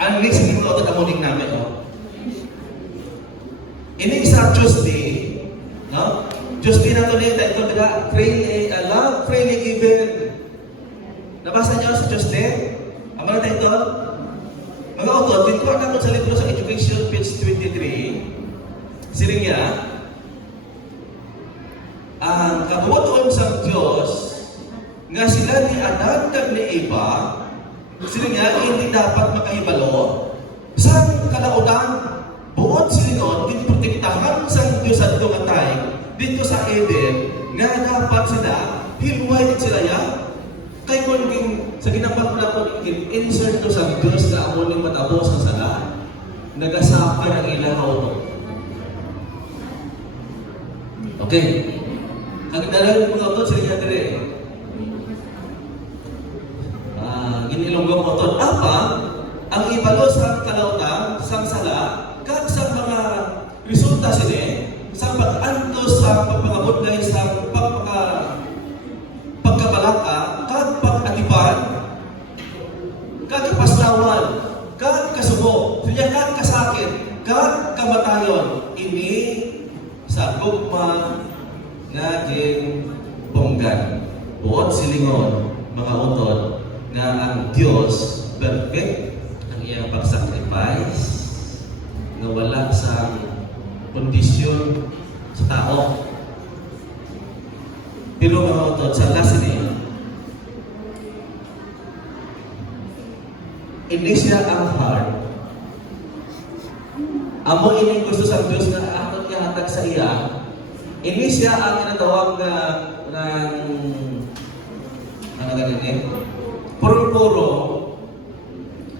Ang next hindi mo ito namuning namin, no? Ini sa Tuesday, no? Tuesday na ito ito nila, love freely given. Nabasa niyo sa Tuesday? Ang mga ito? Mga auto, dito na sa libro sa Education, page 23, siling niya, ang kabuoton sa Diyos, nga sila ni Adan kag ni Eva, siling niya, hindi dapat makahibalo, sa kalaudan, buot silingon, protektahan sa Diyos at tumatay, dito sa Eden, nga dapat sila, hilway din sila ya, kay kung sa ginapatla ko insert to sa Diyos na ako ning matapos ang sala, nagasaka ng ilang auto. Okay. Ang dalawang mga auto, sila dire. Ginilonggong auto. Apa, ang ibalo sa kalautan, sa sala, kag sa mga resulta sila, sa pag-antos sa pagpangabot dahil sa pagkabalaka, kag pag-atipan, kag kapaslawan, kag kasubo, siya kag kasakit, kag kamatayon, ini sa gugma naging bonggan. Buot silingon, mga utod, nga ang Diyos perfect ang iyang pag-sacrifice na wala sa kondisyon sa tao. Pero mga utod, sa last niya, hindi siya ang heart. Amo ini gusto sa Diyos na aton ihatag sa iya. Hindi siya ang tinatawag na ano ganyan puro-puro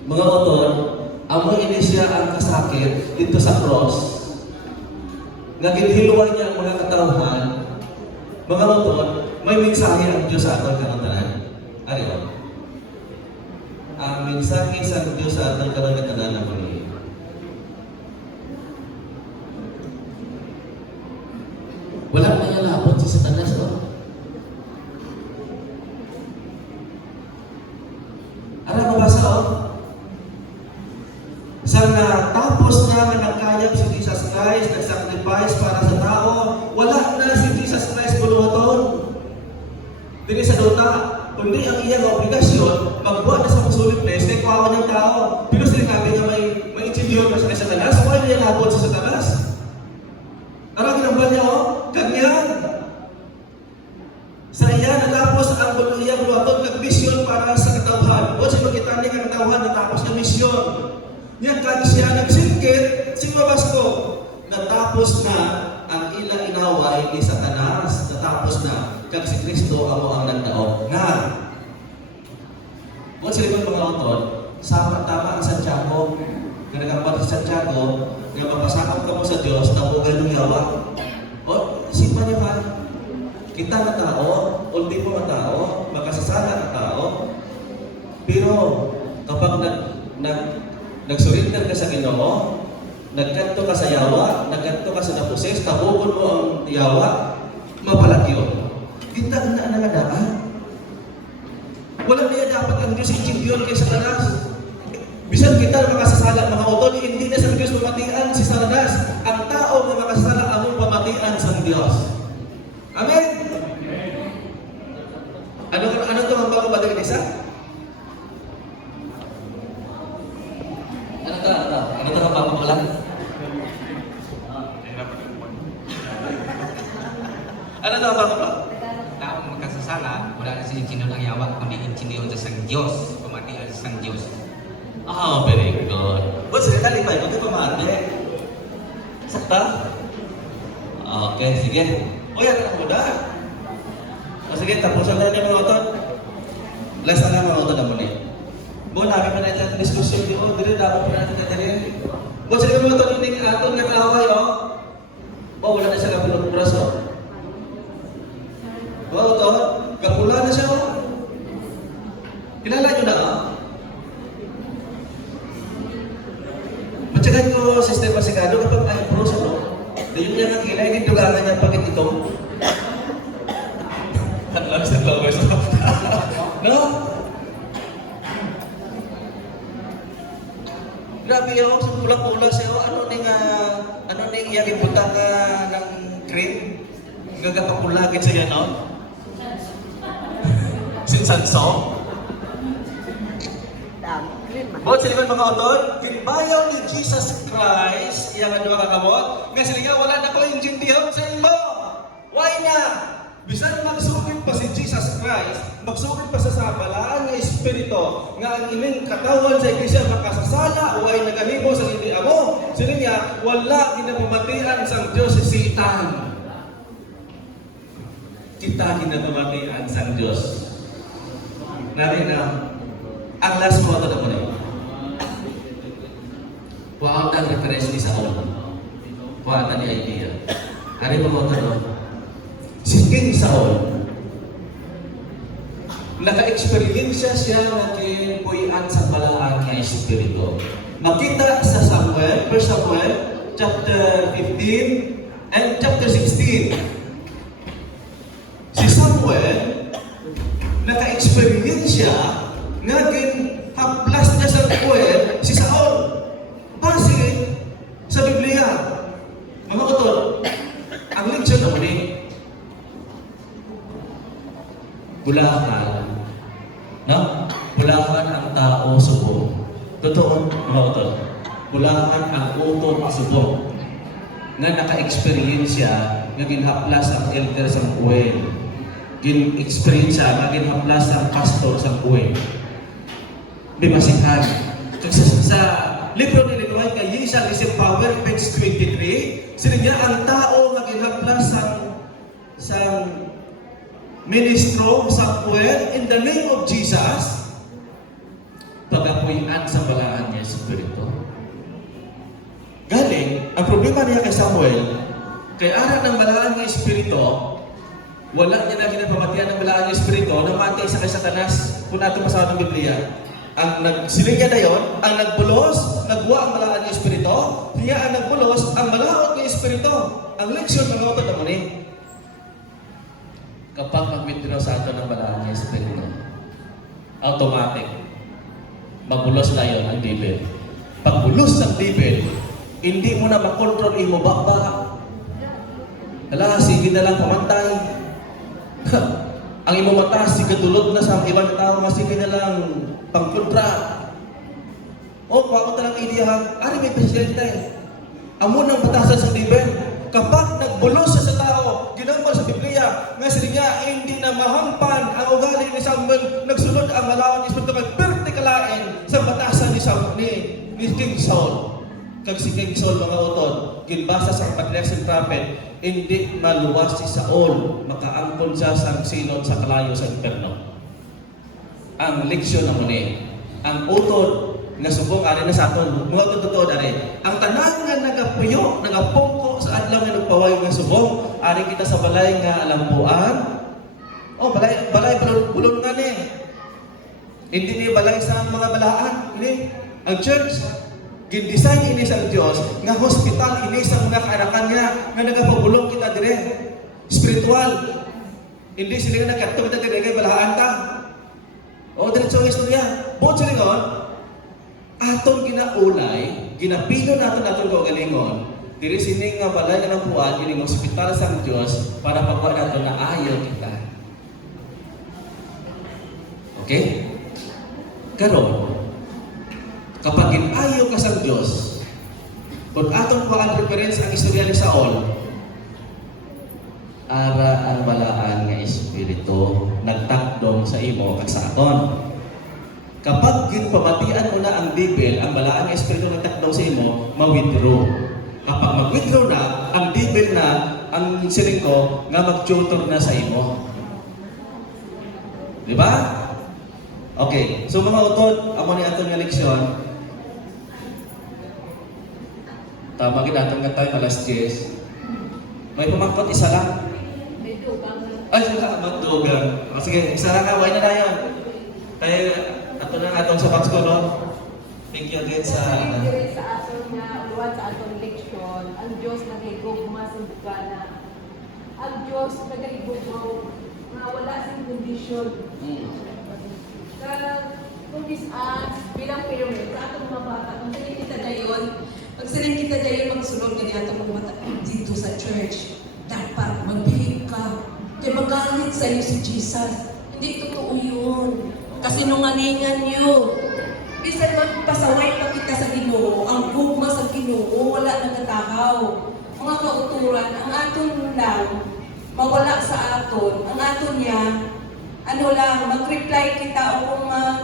mga utod. Amo ini siya ang kasakit dito sa cross. Naginhiluan niya ang mga katawhan. Mga utod, may mensahe ang Diyos sa aton kanang-tanan. Ano yun? Ang mensahe sa Diyos sa aton kanang-tanan na muli. Wala na nalapot si Satanas, no? Ano mabasa, oh? Sa natapos na nagkayap si Jesus Christ, nag-sacrifice para sa tao, wala na si Jesus Christ buluhaton. Dili sa duta, kundi ang iyang obligasyon, magbuhat na sa pagsulit na isay kawawa ng tao. Pero sinabi niya may intindiyon pa sa Satanas, why niya nabot sa Satanas? Ano ginambal niya, oh? Ganyan. Sa iya natapos ang iyang buluhaton kag misyon para sa katawhan. O si makita niya ang katawhan natapos na misyon. Yan kag siya nagsingkit, si Mabasko. Natapos na ang ilang inaway ni Satanas. Natapos na kag si Kristo ang nagdaog na. O sila mga autor, sama tama ang Santiago. Nga nagkapat sa Santiago, nga mapasakap ka mo sa Diyos, tabugan ng yawa. O, isipan niyo ba? Kita na tao, ultimo na tao, makasasala na tao. Pero kapag nagsurrender ka sa Ginoo, nagkanto ka sa yawa, nagkanto ka sa napuses, tabugon mo ang yawa, mapalagyo. Kita na nga daan. Wala niya dapat ang Diyos i-champion kay Satanas. Bisan kita makasasala mga utod, hindi na sa Diyos pamatian si Satanas. Ang tao na makasasala among pamatian sa Diyos. Amen? Ano ito ang bago ba isa? Ano ito ang bago ba lang? Ano ito ang bago ba? Tao magkasasala, wala na si intinyo ng yawa, kundi intinyo sa sang Diyos, pamatian sa sang Diyos. Ah, very good. What's it? Talipay mo ito pamati. Sakta? Okay, sige. O yan ang muda. O sige, tapusan na niya mga otot. Last na lang mga otot na muli. Buo namin pa natin ang diskusyon di o, dili dapat pa natin natin. Buo sige mga otot, hindi aton nga kaaway o. O, wala na siya kapulot braso. Buo otot, kapula na siya o. Kilala nyo na o. Matyagan ko, Sister Pasigado, kapag ay bros, ano? Yung niya ng kilay, dito gano'n niya pagit ito. Alam sa power stop. No? Grabe yun, sa pula-pula siya. Ano ning yakin puta ka ng cream? Gagapapulagin siya, no? Sinsanso? Bot sila mga oton, kinbayaw ni Jesus Christ, iyang ano kakamot, nga sila nga wala na ko yung jindihan sa imo. Why na? Bisan magsugid pa si Jesus Christ, magsugid pa sa balaan ng Espiritu, nga ang ining katawan sa iglesia makasasala, o ay nagahimo sa hindi amo. Sila nga, wala ginapamatian sa Diyos si Satan. Kita ginapamatian sa Diyos. Narin na, ang last mo ito na mo na yun. Kuhaan ang reference ni Saul. Kuhaan ni idea. Hari mo ito no? Si King Saul, naka-experiensya siya ng puyan sa balaan ng Espiritu. Makita sa Samuel, 1 Samuel, chapter 15 and chapter 16. Si Samuel, naka-experiensya nga haplas niya sa puyan si Saul. Base sa Biblia. Mga utol, ang leksyon naman bulakan, no? Bulakan ang tao subong. Totoo, mga utol. Bulakan ang utol subong. Nga naka-experience siya, nga ginhaplas ang elder sa kuwen. Gin-experience siya, nga ginhaplas ang pastor sa kuwen. Bimasihan. Sa libro ni Linuay kay Ye shall receive power, page 23, sila niya ang tao nga ginhaplas sa ministro Samuel in the name of Jesus, pagapuyan sa balaan niya sa Espiritu. Galing, ang problema niya kay Samuel, kay ara ng balaan niya Espiritu, wala niya na ginapamatian ng balaan niya Espiritu, namatay sa kay Satanas, kung natin masabi ng Biblia. Ang nagsilingya na yon, ang nagbulos, nagwa ang balaan niya Espiritu, niya ang nagbulos, ang malaot niya Espiritu. Ang leksyon ng mga naman kapag mag-withdraw sa ato ng balaan niya Espiritu, automatic, mabulos na yun ang devil. Pagbulos ng devil, hindi mo na makontrol imo baba. Hala, sige na lang pamantay. Ang imo mata, sige tulog na sa ibang tao, sige na lang pangkontra. O, kung ako talang idiyahan, ari may presidente. Amo ng batasan sa devil. Kapag nagbulos siya sa tao, ginambal sa Biblia, nga sila niya, hindi na mahampan ang ugali ni Samuel, nagsunod ang malawan ni Espiritu, vertikalain sa batasan ni King Saul. Kag si King Saul, mga utod, ginbasa sa Patriarchal Prophet, hindi maluwas si Saul, makaangkon siya sa sinod sa kalayo sa impierno. Ang leksyon na muni, ang utod, nga subong ari na sa aton, mga totoo dari. Ang tanan nga nagapuyo, nagapungko sa adlaw nga nagpaway nga subong, ari kita sa balay nga alampuan. Oh, balay bulon nga ni. Hindi ni balay sa mga balaan, ini. Ang church gin-design ini sa Dios nga hospital ini sa mga kaanakan niya nga nagapabulong kita dire. Spiritual. Hindi sila nagkatong kita dire kay balaan ta. O diretso ang istorya. Buot sila ngon, atong ginaulay, ginapino natin kaugalingon, diri sini nga balay nga ng buwan, ining ospital sa Dios para pagwa nato na ayaw kita. Okay? Karon, kapag ginayaw ka sa Dios, kung atong kuhaan reference ang istorya ni Saul, ara ang balaan nga Espiritu nagtakdong sa imo kag sa aton. Kapag ginpamatian mo na ang devil, ang balaan ng Espiritu ng takdaw sa imo, ma-withdraw. Kapag mag-withdraw na, ang devil na, ang siling ko, nga mag-tutor na sa imo. Di ba? Okay, so mga utod, amo ni atong nga leksyon. Tama ginatong nga tayo, alas 10. May pumangkot, isa lang. Ay, magdugang. Sige, isa lang ka, why na yun? Kaya, ato na atong sa box ko, no? Thank you again sa... sa atong nga, buwan sa atong leksyon, ang Diyos nag-igugma sa bukana. Ang Diyos nag-igugma nga wala siyang kondisyon. Kung is bilang pyramid, sa atong mga bata, kung sila kita Kasi rin kita dahil magsulod ka niya mga bata dito sa church. Dapat magbihig ka. Kaya magalit sa iyo si Jesus. Hindi totoo yun. Kasi nungalingan yun. Bisan magpasaway pa kita sa Ginoo, ang gugma sa Ginoo, wala nagkatahaw. Mga kauturan, ang aton lang, mawala sa aton, ang aton niya, ano lang, mag-reply kita o kung ang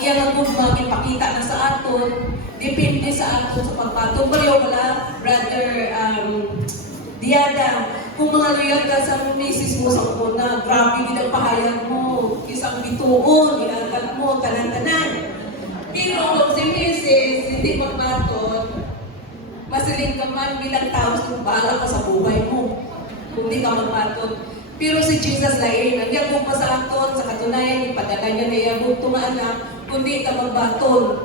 iyang ang gugma, ipakita na sa aton, depende sa aton sa pagpatong. Baliw wala, brother Diada, kung mga loyal ka sa misis mo sa una, grabe din ang pahayag mo, kisang bituon, iangkat mo, tanan-tanan. Pero kung si misis, hindi magbaton, masiling ka man bilang tao kung bahala ka sa buhay mo, kung di ka magbaton. Pero si Jesus lain, nagyagong pa sa aton, sa katunayan, ipadala niya na iyabog tumanak, kung di ka magbaton,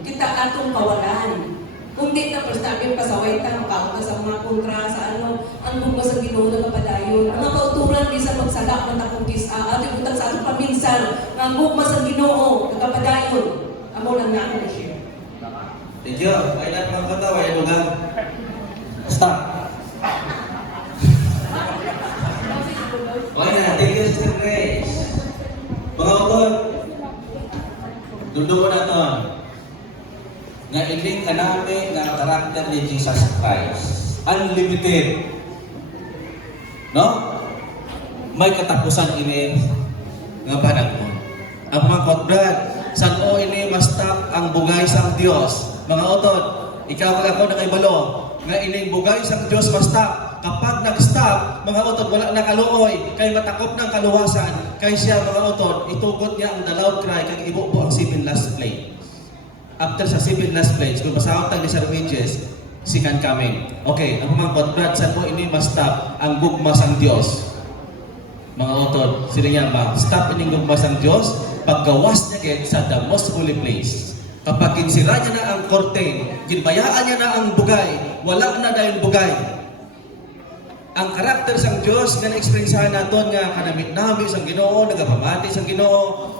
kita atong kawalan. Kung di ka prestabil pasaway ta, makaon ka sa mga kontra, sa ano, ang bunga sa Ginoo na kapadayon. Ang mga kauturan, di sa magsalak ng takong kisa, at ibutang sa atong paminsan, ang bunga sa Ginoo na kapadayon. Amo lang na ako na share. Thank you. Ay lahat mga katawa, ay lugang. Stop. Okay na, thank you, Sister Grace. Mga utol, dudugo na ito. Nga iling ka namin nga karakter ni Jesus Christ. Unlimited. No? May katapusan ini nga panag mo. Ang mga kotbrad, saan o ini mastap ang bugay sang Dios. Mga utol, ikaw at ako nakaibalo. Nga ining bugay sang Dios mastap. Kapag nag-stop, mga utol, wala na kaluoy, kay matakop ng kaluwasan, kay siya mga utol, itugot niya ang the loud cry, kay ibo po ang 7 last play. After sa 7 last plays, kung masahot ang Sir Midges, second coming. Okay, ang mga kotbrad, saan mo ini ma-stop ang gugmas ang Diyos? Mga utol, sila niya ba? Stop ining gugmas ang Diyos, paggawas niya get sa the most holy place. Kapag kinsira niya na ang curtain, ginbayaan niya na ang bugay, wala na dahil bugay. Ang karakter sang Diyos nga na-experiencehan naton nga kanamit-nami sang Ginoo, nagapamati sang Ginoo.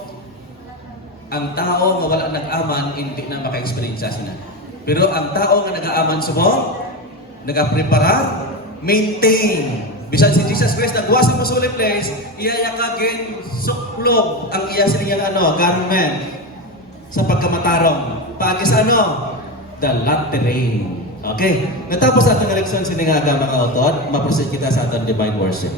Ang tao nga wala nag-aman, hindi na maka-experience sila. Pero ang tao nga nag-aaman subong, nag-prepara, maintain. Bisan si Jesus Christ nagwa sa masuli place, iya kagin suklog ang iya siniyang garment sa pagkamatarong. Pagis the lateral. Okay. Natapos ating eleksyon siningaga mga autor, maproceed kita sa ating divine worship.